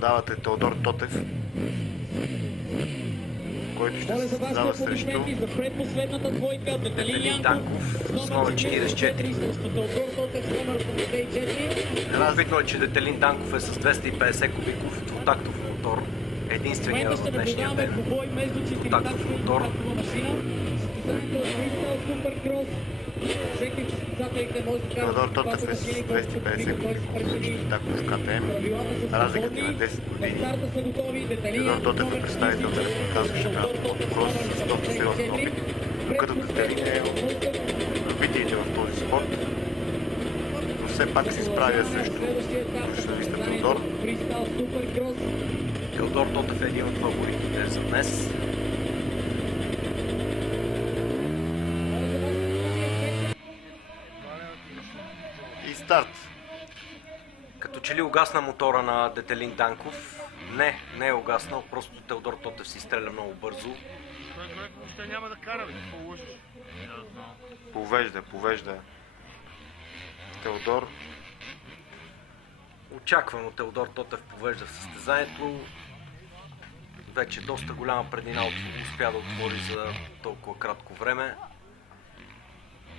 наблюдавате Теодор Тотев, който ще се състезава срещу Детелин Данков с номер 44. Различно е, че Детелин Данков е с 250 кубиков двутактов мотор. Единственият в днешния ден двутактов мотор. Теодор Тотев е с 250 кубиков двутактов КТМ. Разликата на 10 години. Теодор Тотев е представител на републиканския шампионат по мотокрос с доста сериозен опит, докато Детелин е от любителите в този спорт, но все пак се изправя срещу професионалиста Теодор. Теодор Тотев е един от фаворитите за днес. И старт. Като че ли угасна мотора на Детелин Данков? Не е угаснал, просто Теодор Тотев си стреля много бързо. Той въобще няма да кара, бе, какво лъжиш? Повежда. Теодор. Очаквано Теодор Тотев повежда в състезанието. Вече доста голяма преднина успя да отвори за толкова кратко време.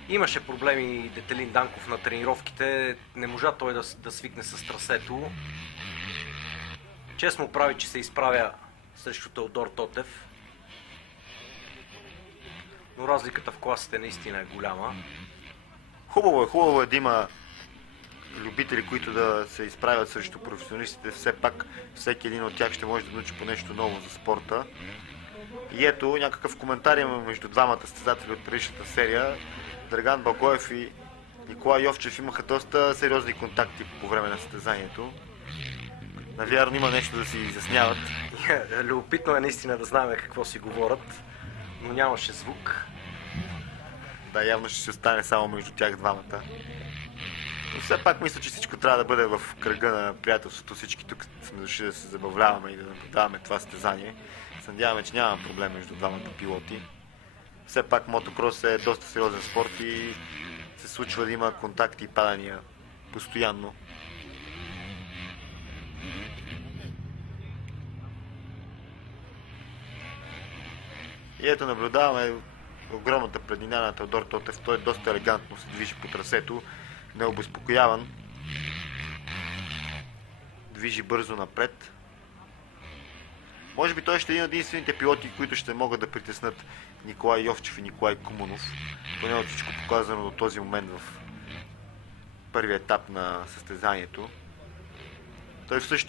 Имаше проблеми Детелин Данков на тренировките, не можа той да свикне с трасето. Чест му прави, че се изправя срещу Теодор Тотев. Но разликата в класите наистина е голяма. Хубаво е да има любители, които да се изправят срещу професионалистите. Все пак всеки един от тях ще може да научи по нещо ново за спорта. И ето някакъв коментар има между двамата състезатели от предишната серия. Драган Благоев и Николай Йовчев имаха доста сериозни контакти по време на състезанието. Навярно има нещо да си изясняват. Любопитно е наистина да знаем какво си говорят, но нямаше звук. Да, явно ще се остане само между тях двамата. Но все пак мисля, че всичко трябва да бъде в кръга на приятелството. Всички тук сме дошли да се забавляваме и да наблюдаваме това състезание. Се надяваме, че няма проблем между двамата пилоти. Все пак мотокрос е доста сериозен спорт и се случва да има контакти и падания постоянно. И ето наблюдаваме огромната преднина на Теодор Тотев. Той доста елегантно се движи по трасето, необезпокояван. Движи бързо напред. Може би той ще е един от единствените пилоти, които ще могат да притеснат Николай Йовчев и Николай Куманов. Поне от всичко показано до този момент в първия етап на състезанието. Той също